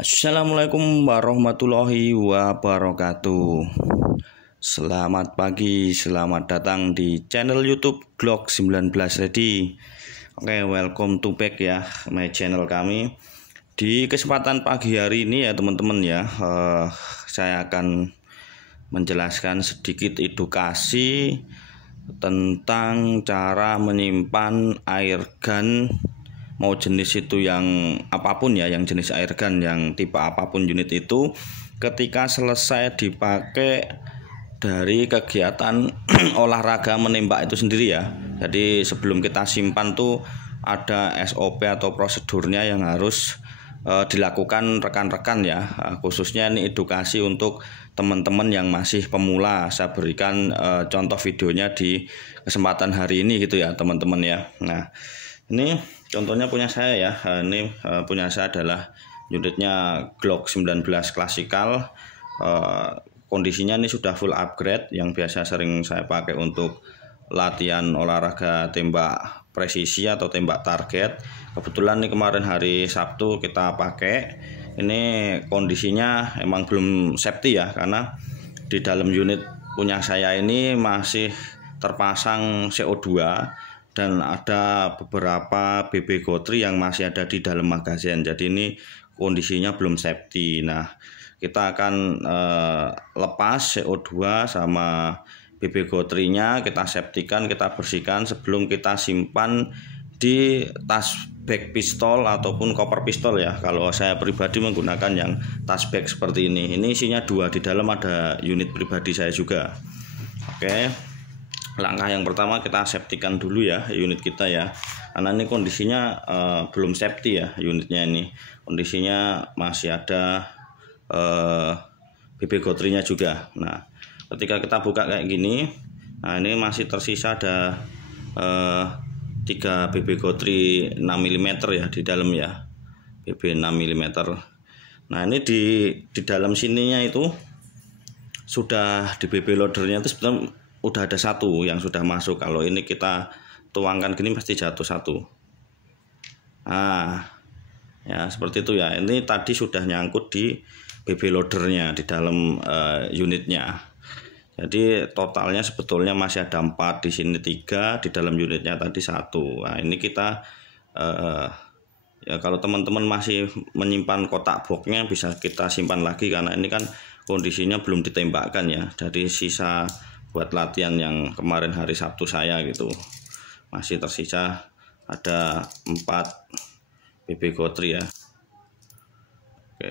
Assalamualaikum warahmatullahi wabarakatuh. Selamat pagi, selamat datang di channel YouTube Glock 19 Ready. Oke, welcome to back ya my channel kami. Di kesempatan pagi hari ini ya teman-teman ya, saya akan menjelaskan sedikit edukasi tentang cara menyimpan airgun, mau jenis itu yang apapun ya, yang jenis airgun yang tipe apapun unit itu, ketika selesai dipakai dari kegiatan olahraga menembak itu sendiri ya. Jadi sebelum kita simpan tuh ada SOP atau prosedurnya yang harus dilakukan rekan-rekan ya, khususnya ini edukasi untuk teman-teman yang masih pemula. Saya berikan contoh videonya di kesempatan hari ini gitu ya teman-teman ya. Nah, ini contohnya punya saya ya. Ini punya saya adalah unitnya Glock 19 klasikal. Kondisinya ini sudah full upgrade, yang biasa sering saya pakai untuk latihan olahraga tembak presisi atau tembak target. Kebetulan nih kemarin hari Sabtu kita pakai. Ini kondisinya emang belum safety ya, karena di dalam unit punya saya ini masih terpasang CO2 dan ada beberapa BB Gotri yang masih ada di dalam magazin. Jadi ini kondisinya belum safety. Nah, kita akan lepas CO2 sama BB Gotrinya, kita safety-kan, kita bersihkan sebelum kita simpan di tas bag pistol ataupun koper pistol ya. Kalau saya pribadi menggunakan yang tas bag seperti ini. Ini isinya 2, di dalam ada unit pribadi saya juga. Oke. Langkah yang pertama kita safety-kan dulu ya unit kita ya. Karena ini kondisinya belum safety ya unitnya ini. Kondisinya masih ada BB Gotrinya juga. Nah, ketika kita buka kayak gini, nah ini masih tersisa ada 3 BB Gotri 6 mm ya di dalam ya, BB 6 mm. Nah, ini di dalam sininya itu sudah di BB loadernya itu sebetulnya udah ada 1 yang sudah masuk. Kalau ini kita tuangkan gini pasti jatuh 1. Nah ya seperti itu ya. Ini tadi sudah nyangkut di BB loadernya di dalam unitnya. Jadi totalnya sebetulnya masih ada 4, di sini 3, di dalam unitnya tadi 1. Nah, ini kita ya kalau teman-teman masih menyimpan kotak boxnya bisa kita simpan lagi, karena ini kan kondisinya belum ditembakkan ya. Dari sisa buat latihan yang kemarin hari Sabtu saya gitu, masih tersisa ada 4 BB Gotri ya. Oke,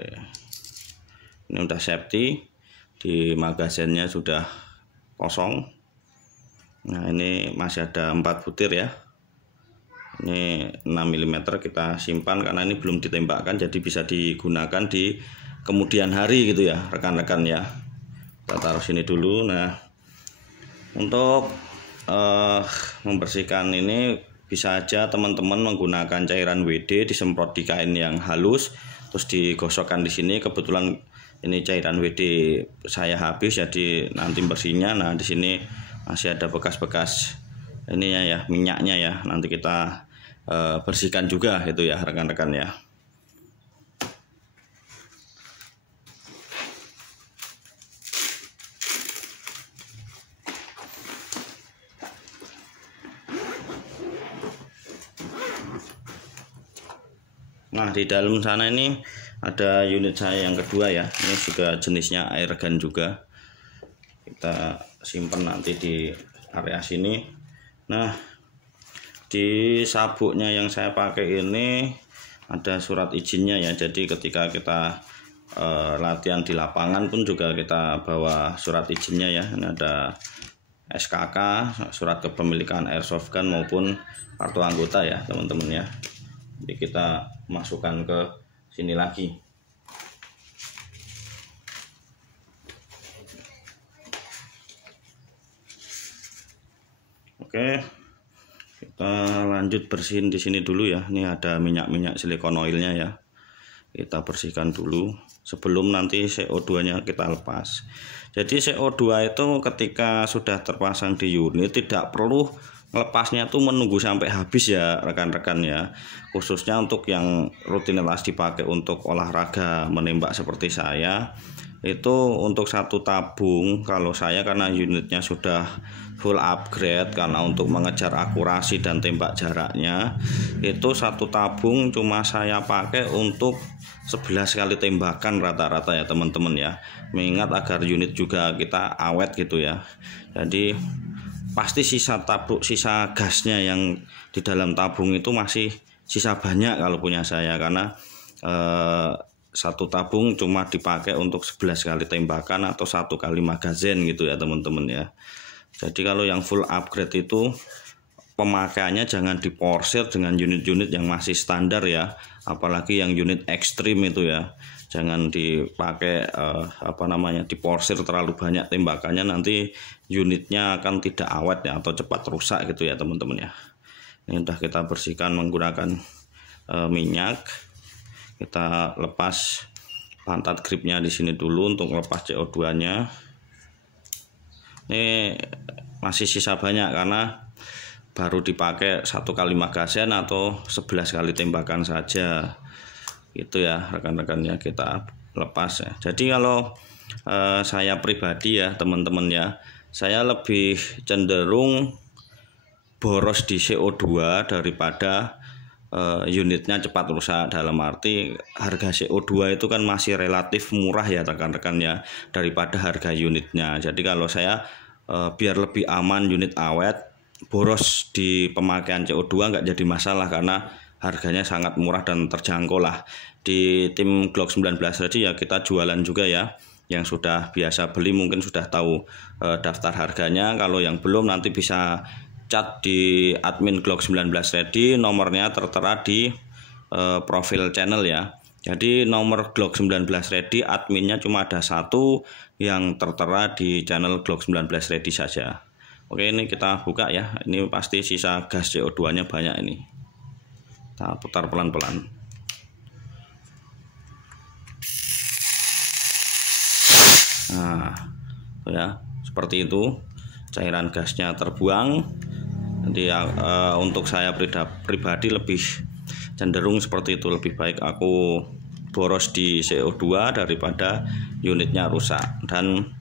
ini udah safety, di magazinnya sudah kosong. Nah, ini masih ada 4 butir ya. Ini 6 mm kita simpan karena ini belum ditembakkan, jadi bisa digunakan di kemudian hari gitu ya rekan-rekan ya. Kita taruh sini dulu. Nah, untuk membersihkan ini bisa aja teman-teman menggunakan cairan WD, disemprot di kain yang halus terus digosokkan di sini. Kebetulan ini cairan WD saya habis, jadi nanti bersihnya. Nah, di sini masih ada bekas-bekas ininya ya, minyaknya ya. Nanti kita bersihkan juga itu ya rekan-rekan ya. Nah, di dalam sana ini ada unit saya yang kedua ya. Ini juga jenisnya airgun juga. Kita simpan nanti di area sini. Nah, di sabuknya yang saya pakai ini ada surat izinnya ya. Jadi ketika kita latihan di lapangan pun juga kita bawa surat izinnya ya. Ini ada SKK, surat kepemilikan airsoft gun maupun kartu anggota ya teman-teman ya. Jadi kita masukkan ke sini lagi. Oke, kita lanjut bersihin di sini dulu ya. Ini ada minyak silikon oilnya ya. Kita bersihkan dulu sebelum nanti CO2-nya kita lepas. Jadi CO2 itu ketika sudah terpasang di unit tidak perlu ngelepasnya tuh menunggu sampai habis ya rekan-rekan ya, khususnya untuk yang rutinitas dipakai untuk olahraga menembak seperti saya. Itu untuk satu tabung, kalau saya karena unitnya sudah full upgrade, karena untuk mengejar akurasi dan tembak jaraknya, itu satu tabung cuma saya pakai untuk 11 kali tembakan rata-rata ya teman-teman ya, mengingat agar unit juga kita awet gitu ya. Jadi pasti sisa gasnya yang di dalam tabung itu masih sisa banyak kalau punya saya, karena satu tabung cuma dipakai untuk 11 kali tembakan atau 1 kali magazin gitu ya teman-teman ya. Jadi kalau yang full upgrade itu pemakaiannya jangan diporsir dengan unit-unit yang masih standar ya, apalagi yang unit ekstrim itu ya. Jangan dipakai diporsir terlalu banyak tembakannya, nanti unitnya akan tidak awet ya, atau cepat rusak gitu ya teman-teman ya. Ini sudah kita bersihkan menggunakan minyak. Kita lepas pantat gripnya di sini dulu untuk lepas CO2-nya. Ini masih sisa banyak karena baru dipakai 1 kali magazin atau 11 kali tembakan saja. Itu ya rekan-rekan ya, kita lepas ya. Jadi kalau saya pribadi ya teman-teman ya, saya lebih cenderung boros di CO2 daripada unitnya cepat rusak. Dalam arti harga CO2 itu kan masih relatif murah ya rekan-rekan ya, daripada harga unitnya. Jadi kalau saya biar lebih aman unit awet, boros di pemakaian CO2 nggak jadi masalah, karena harganya sangat murah dan terjangkau lah. Di tim Glock 19 tadi ya kita jualan juga ya. Yang sudah biasa beli mungkin sudah tahu daftar harganya. Kalau yang belum nanti bisa chat di admin Glock 19 Ready, nomornya tertera di profil channel ya. Jadi nomor Glock 19 Ready adminnya cuma ada satu yang tertera di channel Glock 19 Ready saja. Oke, ini kita buka ya. Ini pasti sisa gas CO2 nya banyak ini. Kita putar pelan-pelan. Nah, ya seperti itu, cairan gasnya terbuang. Nanti untuk saya pribadi lebih cenderung seperti itu, lebih baik aku boros di CO2 daripada unitnya rusak. Dan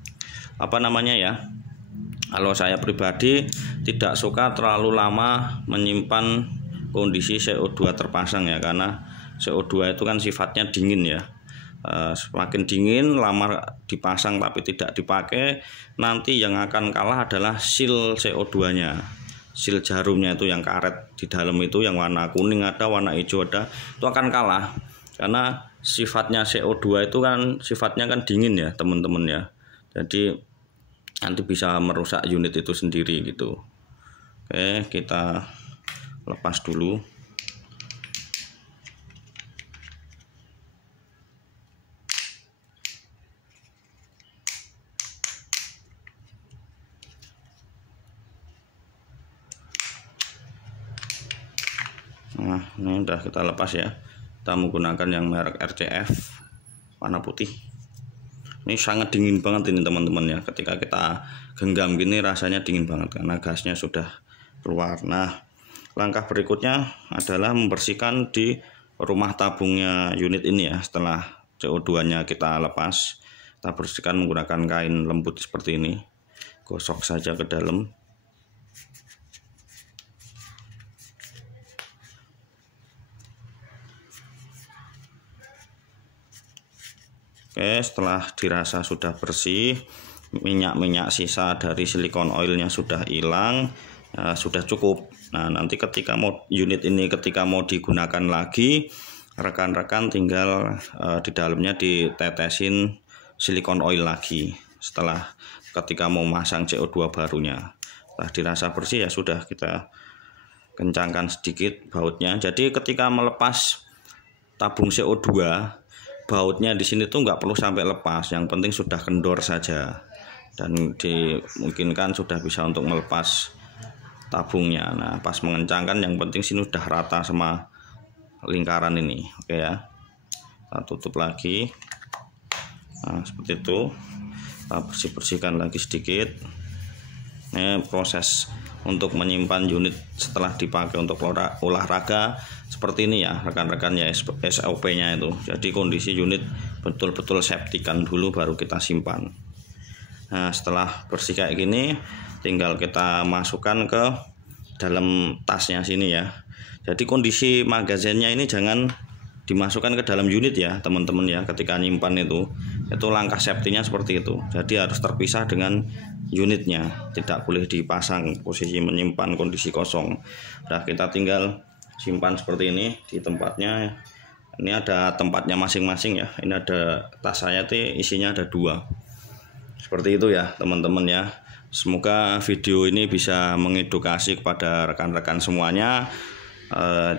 kalau saya pribadi tidak suka terlalu lama menyimpan kondisi CO2 terpasang ya, karena CO2 itu kan sifatnya dingin ya. Semakin dingin lama dipasang tapi tidak dipakai, nanti yang akan kalah adalah seal CO2 nya, seal jarumnya itu yang karet di dalam itu, yang warna kuning ada, warna hijau ada, itu akan kalah karena sifatnya CO2 itu kan sifatnya kan dingin ya teman-teman ya. Jadi nanti bisa merusak unit itu sendiri gitu. Oke, kita lepas dulu. Nah, ini udah kita lepas ya. Kita menggunakan yang merek RCF warna putih. Ini sangat dingin banget ini teman-teman ya. Ketika kita genggam gini rasanya dingin banget karena gasnya sudah keluar. Nah, langkah berikutnya adalah membersihkan di rumah tabungnya unit ini ya. Setelah CO2-nya kita lepas, kita bersihkan menggunakan kain lembut seperti ini. Gosok saja ke dalam. Oke, setelah dirasa sudah bersih, minyak-minyak sisa dari silikon oilnya sudah hilang, sudah cukup. Nah, nanti ketika unit ini mau digunakan lagi, rekan-rekan tinggal di dalamnya ditetesin silikon oil lagi. Setelah ketika mau masang CO2 barunya, setelah dirasa bersih ya sudah, kita kencangkan sedikit bautnya. Jadi ketika melepas tabung CO2, bautnya di sini tuh nggak perlu sampai lepas, yang penting sudah kendor saja dan dimungkinkan sudah bisa untuk melepas tabungnya. Nah, pas mengencangkan yang penting sini sudah rata sama lingkaran ini. Oke ya, kita tutup lagi. Nah, seperti itu, kita bersihkan lagi sedikit. Ini proses untuk menyimpan unit setelah dipakai untuk olahraga seperti ini ya rekan-rekan ya, SOP-nya itu. Jadi kondisi unit betul-betul septikan dulu baru kita simpan. Nah, setelah bersih kayak gini tinggal kita masukkan ke dalam tasnya sini ya. Jadi kondisi magazinnya ini jangan dimasukkan ke dalam unit ya teman-teman ya, ketika nyimpan itu langkah safety-nya seperti itu. Jadi harus terpisah dengan unitnya, tidak boleh dipasang posisi menyimpan kondisi kosong. Nah, kita tinggal simpan seperti ini di tempatnya. Ini ada tempatnya masing-masing ya. Ini ada tas saya tuh isinya ada 2 seperti itu ya teman-teman ya. Semoga video ini bisa mengedukasi kepada rekan-rekan semuanya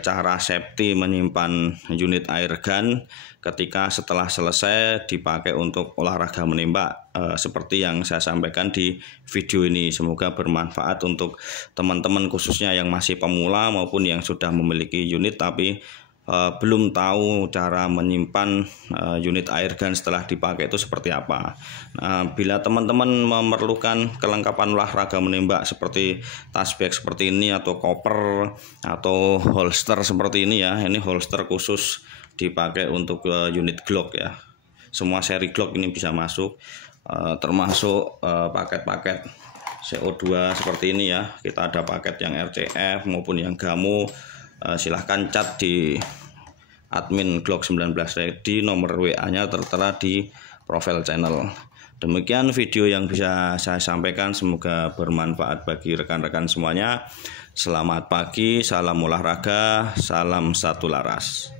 cara safety menyimpan unit airgun ketika setelah selesai dipakai untuk olahraga menembak, seperti yang saya sampaikan di video ini. Semoga bermanfaat untuk teman-teman khususnya yang masih pemula maupun yang sudah memiliki unit tapi belum tahu cara menyimpan unit airgun setelah dipakai itu seperti apa. Nah, bila teman-teman memerlukan kelengkapan olahraga menembak seperti tas bag seperti ini atau koper atau holster seperti ini ya, ini holster khusus dipakai untuk unit Glock ya. Semua seri Glock ini bisa masuk, termasuk paket-paket CO2 seperti ini ya. Kita ada paket yang RCF maupun yang Gamo. Silahkan chat di admin Glock 19 Ready, nomor WA-nya tertera di profil channel. Demikian video yang bisa saya sampaikan, semoga bermanfaat bagi rekan-rekan semuanya. Selamat pagi, salam olahraga, salam satu laras.